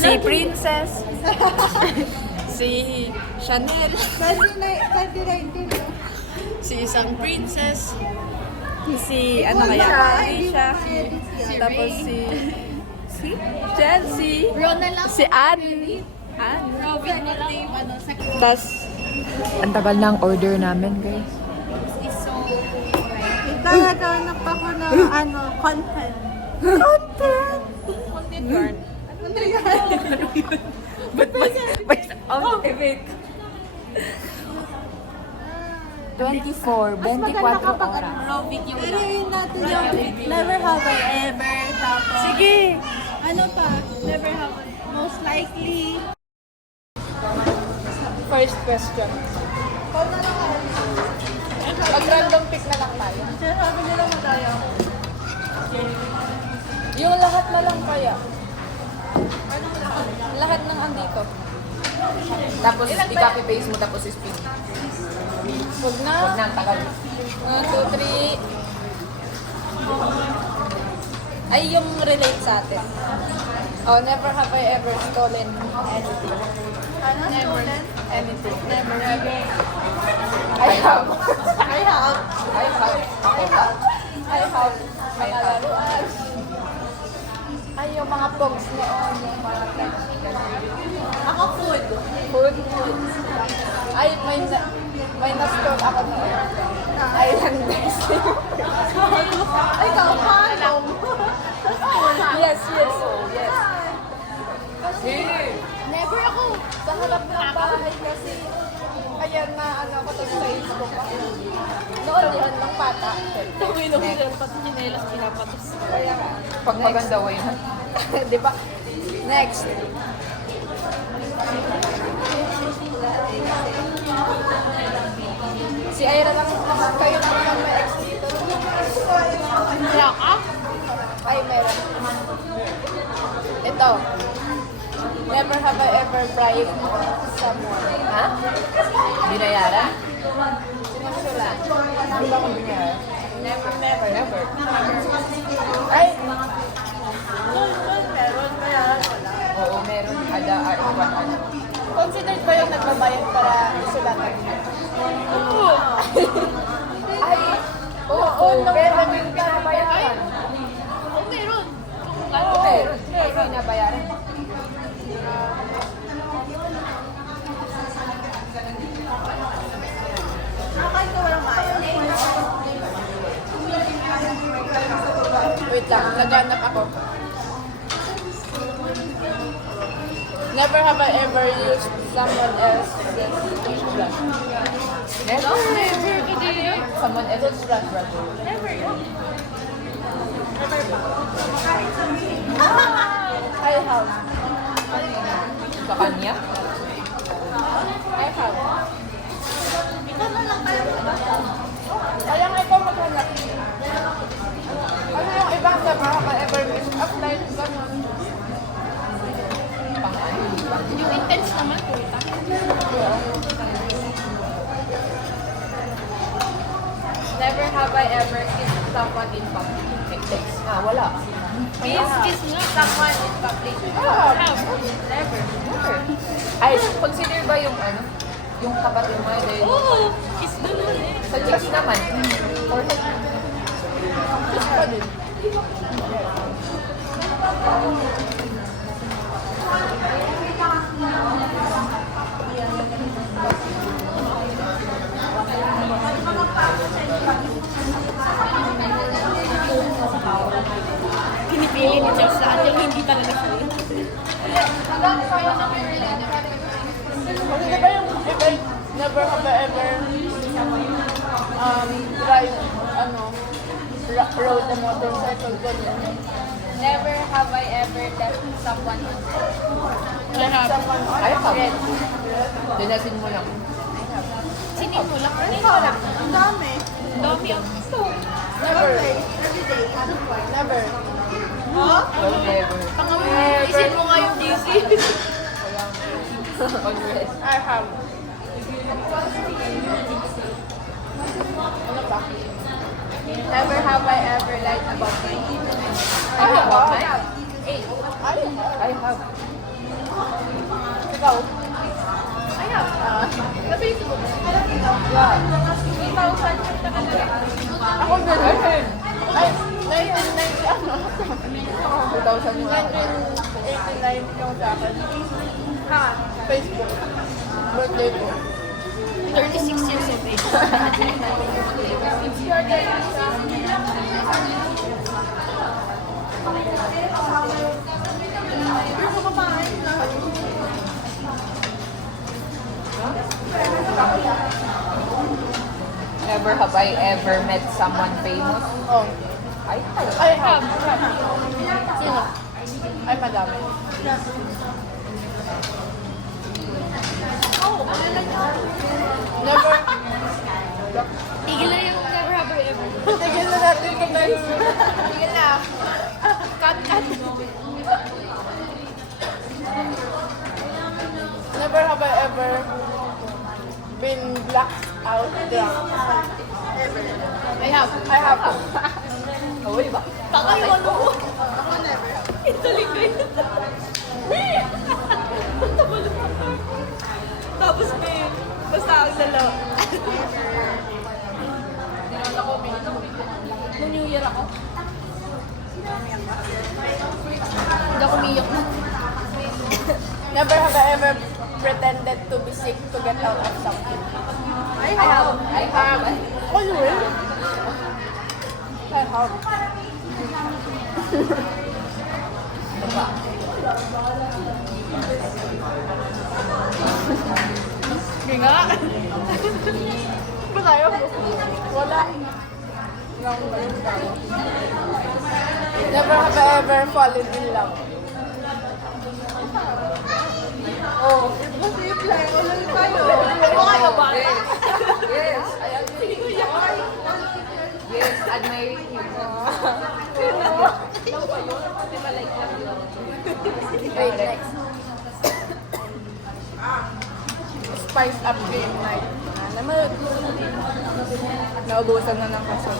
Si Princess. Si Chanel. 2019. Si isang princess. Si ano kaya? Alicia. Tapos si Chelsea. Si Anne. Robin na lang. Tapos, ang tagal ng order namin, guys. Gagawa pa ko ng content. Content. Ba't ultimate? 24 oras. Robin yung Pero yun natin yung never have I ever. Tapos, Sige! ano pa? Never have I. Most likely. First question. Mag-random pick na lang tayo. Sinasabi nila madaya ako. Yung lahat na lang kaya. Lahat ng andito. Tapos i-copy paste mo tapos i-spin. Huwag na. Huwag na, ang tagal. 1, 2, 3. Ay, yung relate sa atin. Oh, never have I ever stolen anything. Ano? Stolen? Anything. Never ever. I have. I have. I have. I have. I have. Mga laruan. Ay, yung mga pogs noon. Yung mga Ako food. food. Ay, may na-store ako noon. Islanders. Ay, ikaw pa. Yes, yes. Oh, yes. Kasi, Never ako. sa harap ng bahay kasi, ayan na, ano, ako to sa Facebook ako. Noon yun, ng pata. Tumilong siya pati chinelas pinapatos. Kaya nga. Pag maganda way na. Di ba? Next. Si Ira lang, kayo lang naman may ex dito. Kaya ka? Ay, meron. Ito. Never have I ever bribed someone. Ha? Binayaran? Sinusulan. Hindi ba akong binayaran? Never, never. Never. Ay! Meron. Meron. Wala. Oo, meron. Ada, ano. Considered ba yung nagbabayad para isulatan mo? Oo. Ay! Oo, pero yung pinabayaran. Oo, meron. Oo, meron. Ay, pinabayaran. Nakain ko walang mayo. Wait lang, naghanap ako. Never have I ever used someone else's toothbrush. Never? Never ka din. Someone else's toothbrush. Never yun. I have. Sa kanya? I have. Ikaw na lang tayo. Kaya nga ikaw maghanap. Ano yung ibang never have I ever used? Apply ganun. Pang-ano? Yung intense naman, puta. Never have I ever kissed someone in public. Wala. Kiss nga. Someone in public. Never. Never. Ay, consider ba yung ano? Yung kapatid mo din? Oo. Kiss naman eh. Sa chicks naman. Or sa kiss pa din. Pinipili ni Jess sa atin, hindi talaga siya yun. Kasi diba yung iba, never have I ever drive, rode a motorcycle, ganyan. Never have I ever left someone on I have. Someone on red. Dinasin mo lang. Sinin mo lang. Ikaw lang. Ang dami. Dami ang Never. Every day. Ano po? Never. Huh? Oh, never. Isin mo nga yung DC. On red. I have. Ano pa? Never have I ever lied about my I have. Eight. I have. Ikaw? I have. Sa Facebook. Yeah. 3,000 yung nakalagay. Ako din. Ay, 1990 ano? 2000 yung 1989 yung sa akin. Ha? Facebook. Birthday ko. 36 years of age. Never have I ever met someone famous. Oh. I have. Sino? Ay, madami. Never. Tigil na yung never have I ever. Tigil na natin ito guys. Tigil na. Cut. Never have I ever been blacked out drunk. I have. I have. Oh, ba? Taka yung ano ko. Ako never. Ituloy ko yun. Tapos may basta ang dalawa. Nung New Year ako. Hindi ako umiyak na. Never have I ever pretended to be sick to get out of something. I have. Oh, you will? I have. Sige nga. Ba tayo? Wala. Never have I ever fallen in love. Oh. Kasi play ko lang tayo. Ano kayo ba? Yes. I agree. Yes, admiring you. Wait, next. Spice up game night. Naman. Naubusan na ng kaso.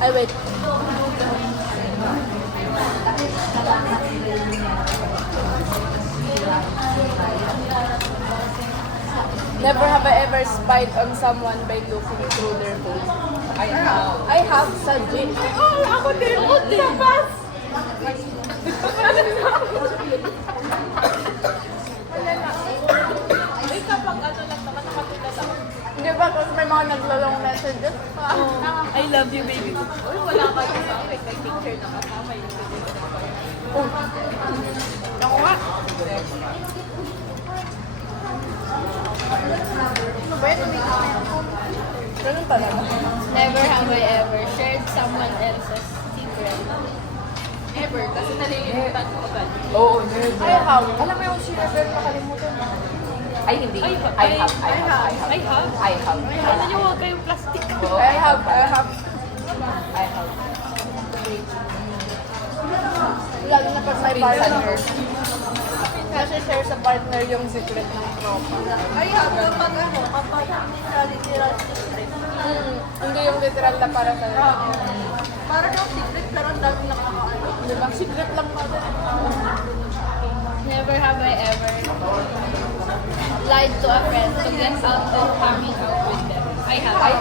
Ay, wait. Never have I ever spied on someone by looking through their phone. I have, sadly. Oh, ako din. Ako din. Sa bus. Ay, kapag ano lang naman, nakatulad ako. Di ba, tapos may mga naglalong messages pa. I love you, baby. Uy, wala kayo sa akin. May picture na kasama yung baby ko na kayo. Ako nga. Ano ba yun? Ganun talaga. Never have I ever shared someone else's secret. Ever, kasi nalilimutan ko ba? Oo, never. I have. Alam mo yung never makalimutan. Ay, hindi. I have. Ano nyo, huwag kayong plastic. I have. Lalo na pag may partner. Kasi share sa partner yung secret ng tropa. I have kapag literal secret. Hindi yung literal na para sa Parang yung secret pero ang dami nakakaano. Diba? Secret lang pa din. Never have I ever lied to a friend to get out of hanging out with them. I have. I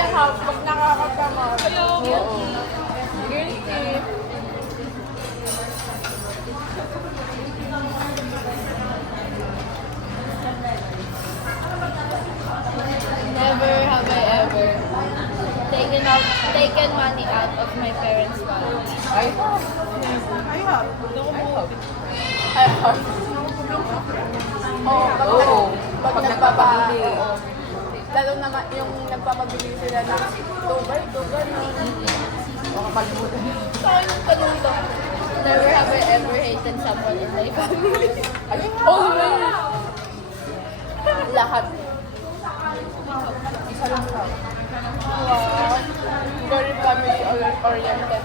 have. Pag nakakasama. Ayaw. Guilty. Never have I ever taken money out of my parents' wallet. I have. Oh, pag nagpapabili. Lalo na yung nagpapabili sila ng tubay, makapalimutan. Never have I ever hated someone in my family. Always! Lahat. Isa lang lang. Wow. Very family oriented.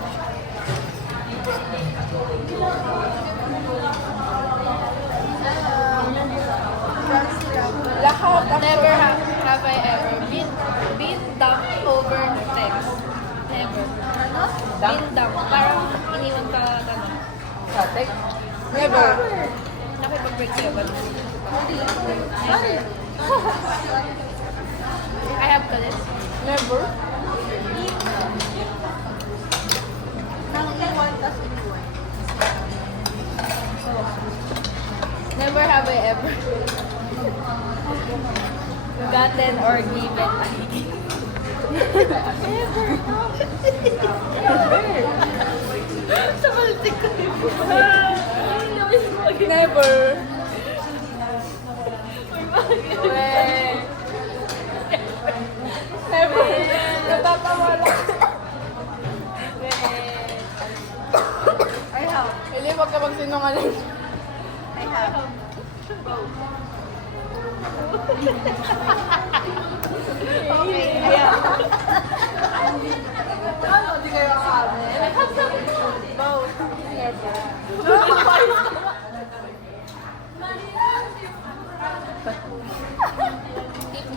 Lahat. Never have I ever been dumped over text. Never. Dunk? Lindang. Parang iniwan ka tanong. Satek? Never. Nakipag-break sa'yo ba? Never. I have ka this. Never. Nang iwan, tas iniwan. Never have I ever gotten or given a gift. Sa balitik ko. Never. Weh. Never. Natatawa lang. I have. Eli, wag ka magsinungaling. I have. Okay, yeah. Ano, di kayo kami? Both. Never.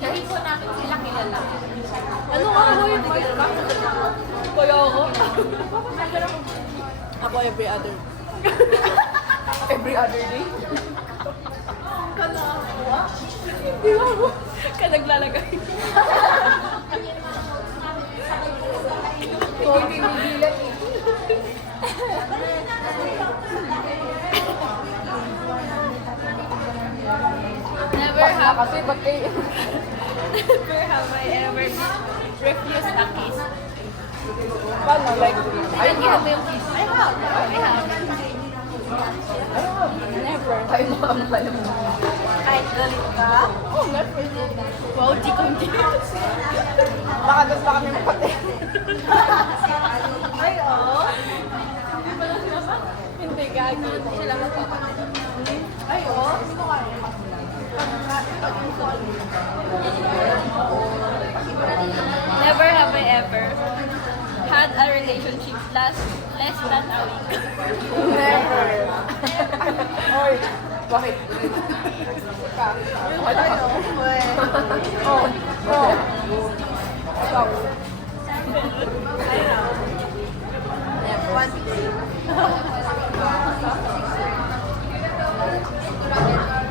Dahil po namin sila kilala. Ano nga ako yung Kaya ako? Ako every other. Every other day? Hindi ako. Ka naglalagay. Ikaw yung pinigilan eh. Never have Kasi ba't kayo? Never have I ever refused a kiss. Paano? Like, I have yung kiss. I have. never. Tayo mo ang pala mo. Kahit galit ka? Oh, never. Wow, di ko hindi. Baka doon pa kami mapatay. Ay, oo. Hindi, gagi. Sila magpapatid. Ay, oo. Never have I ever had a relationship last less than a week. Never. Oy, bakit? Ay, oo. Oh, oh. Ikaw. One day.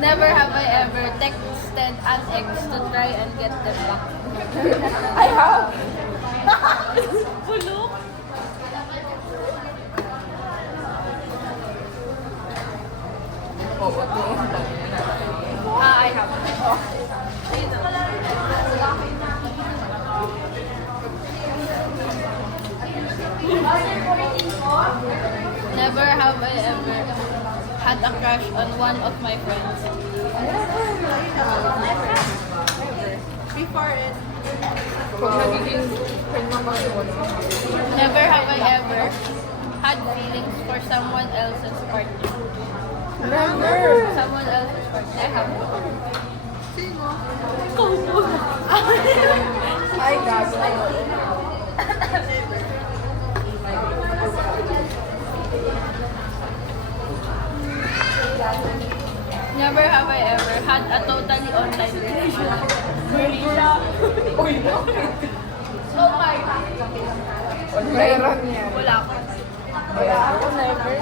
Never have I ever texted an ex to try and get them back. I have. Bulok. Oh, okay. I have. Never have I ever had a crush on one of my friends. Before it. Pag nagiging friend mo kasi wala. Never have I ever had feelings for someone else's partner. Never. Someone else's partner. I have. Ay, gago. Never have I ever had a totally online relationship. Uy, bakit? Oh my. Meron yan. Wala ko. Wala ako, never.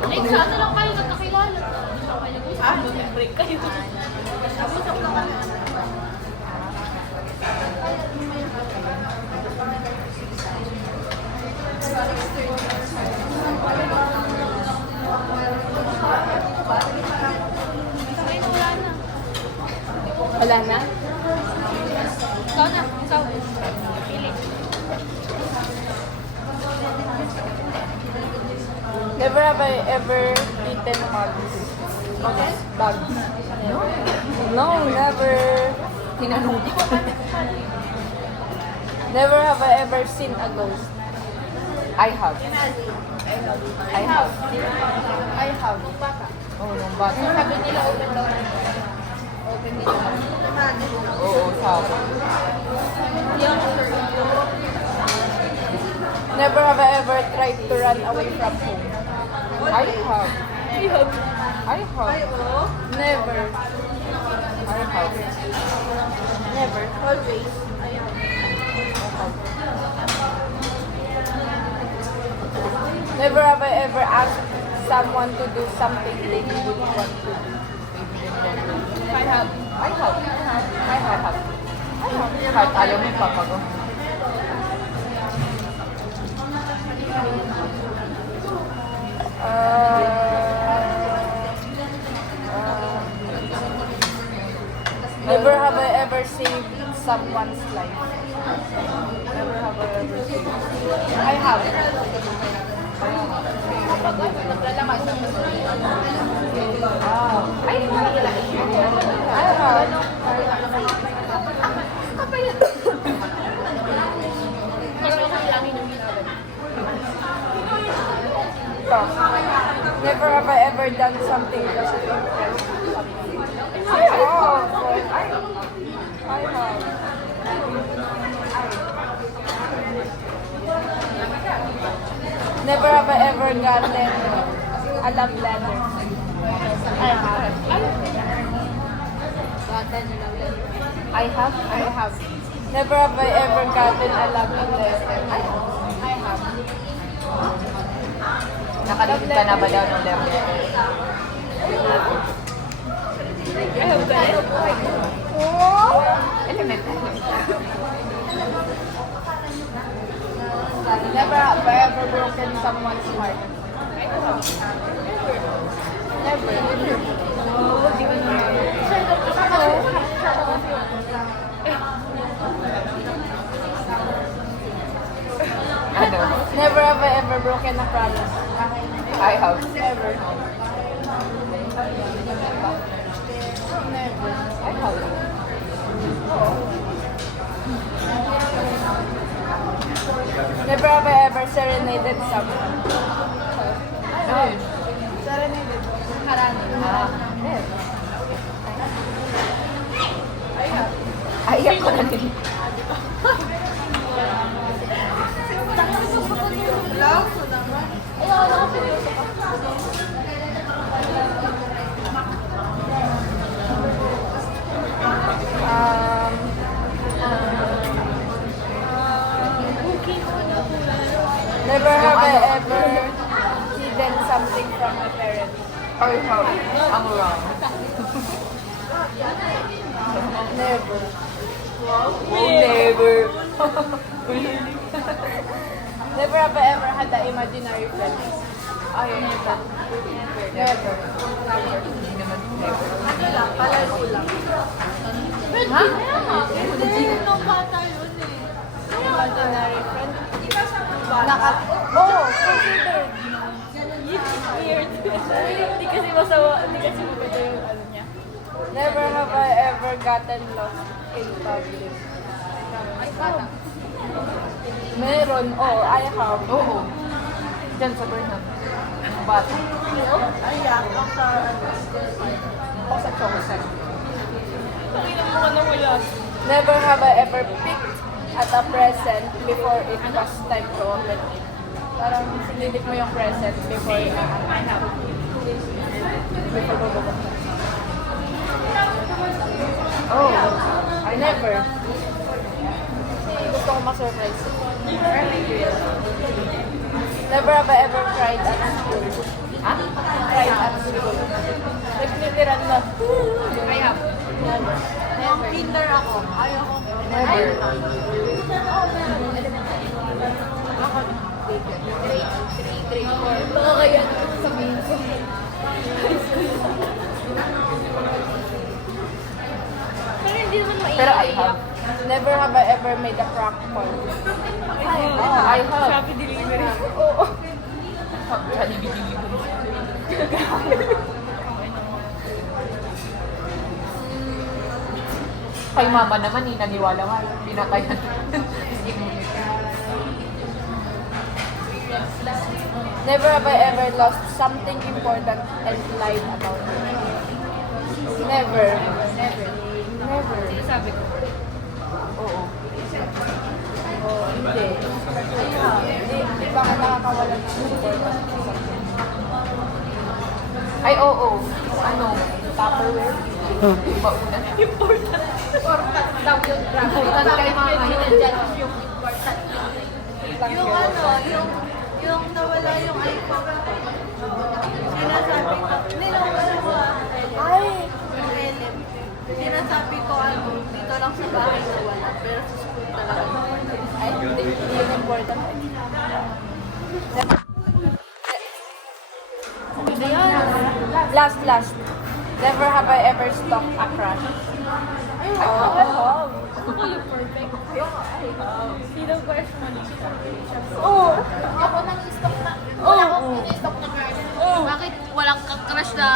Like, sana lang kayo nagkakilala. Mag-break kayo. Wala na? Ikaw na. Ikaw. Pili. Never have I ever eaten bugs. Okay? Bugs. No, never. Tinanong ko. Never have I ever seen a ghost. I have. I have. I have. Oh, nung bata. Sabi nila open daw. Open nila. Oo, sabi. Never have I ever tried to run away from home. I have. I have. Never. I have. Never. Always. Never have I ever asked someone to do something they didn't want to do. I have. Kahit ayaw mo papago. Never have I ever saved someone's life. Never have I ever saved. I have. Never have I ever done something just to impress someone. I have. Never have I ever gotten a love letter. I have. I have. Never have I ever gotten a love letter. I have. Nakalimutan ka na ba daw ng love letter? I have that. Elementary. Never have I ever broken someone's heart. Never. Ano? Never have I ever broken a promise. I have. Never. I have. Never have I ever serenaded someone. Ay. Serenaded. Never. Aiyak ko na din. Never have I ever hidden something from my parents. Or how? Ang wrong. Never. Never. Never have I ever had an imaginary friend. Ay, never. Never. Hindi naman never. Ano lang, palaro lang. Ha? Nung bata yun eh. Imaginary friend. Considered. Weird. Hindi kasi masawa, hindi kasi maganda yung ano niya. Never have I ever gotten lost in public. Meron. Oh, I have. Oo. Diyan sa Burnham. Bata. Ay, ako sa Ako sa Chongsan. Pakita mo ka na wala. Never have I ever picked at a present before it was time to open it. Parang sinilik mo yung present before bubuksan. Oh. I never. Gusto ko ma-surprise. Never have I ever cried at school. Ha? Cried at school. Like, literal na. I have. Never. Nung kinder ako, ayaw ko. Never. Baka kaya sabihin ko. Pero hindi naman maiiyak. Pero I have. Never have I ever made a prank call. I have. Shopee delivery. Oo. Jollibee delivery. Kay mama naman, naniwala nga. Pinakayan. Never have I ever lost something important and lied about it. Never. Never. Never. Sabi ko. Oo. Oh, hindi. Hindi ba ka nakakawala ng important or something? Ay, oo. Ano? Tupperware? Bauna. Important. Important daw yun. Important kay mama yun. Yung important. Yung ano, yung nawala nawala yung iPhone ko. Sinasabi ko, nilawala ko Ay! yung LM. Sinasabi ko, dito lang sa bahay nawala. Pero sa school talaga. Ay, hindi yun important. Last. Never have I ever stalked a crush. I have. Ako yung perfect. Sino crush mo dito? Ako nang stalk na. Wala akong stalk na crush. Bakit walang kang crush na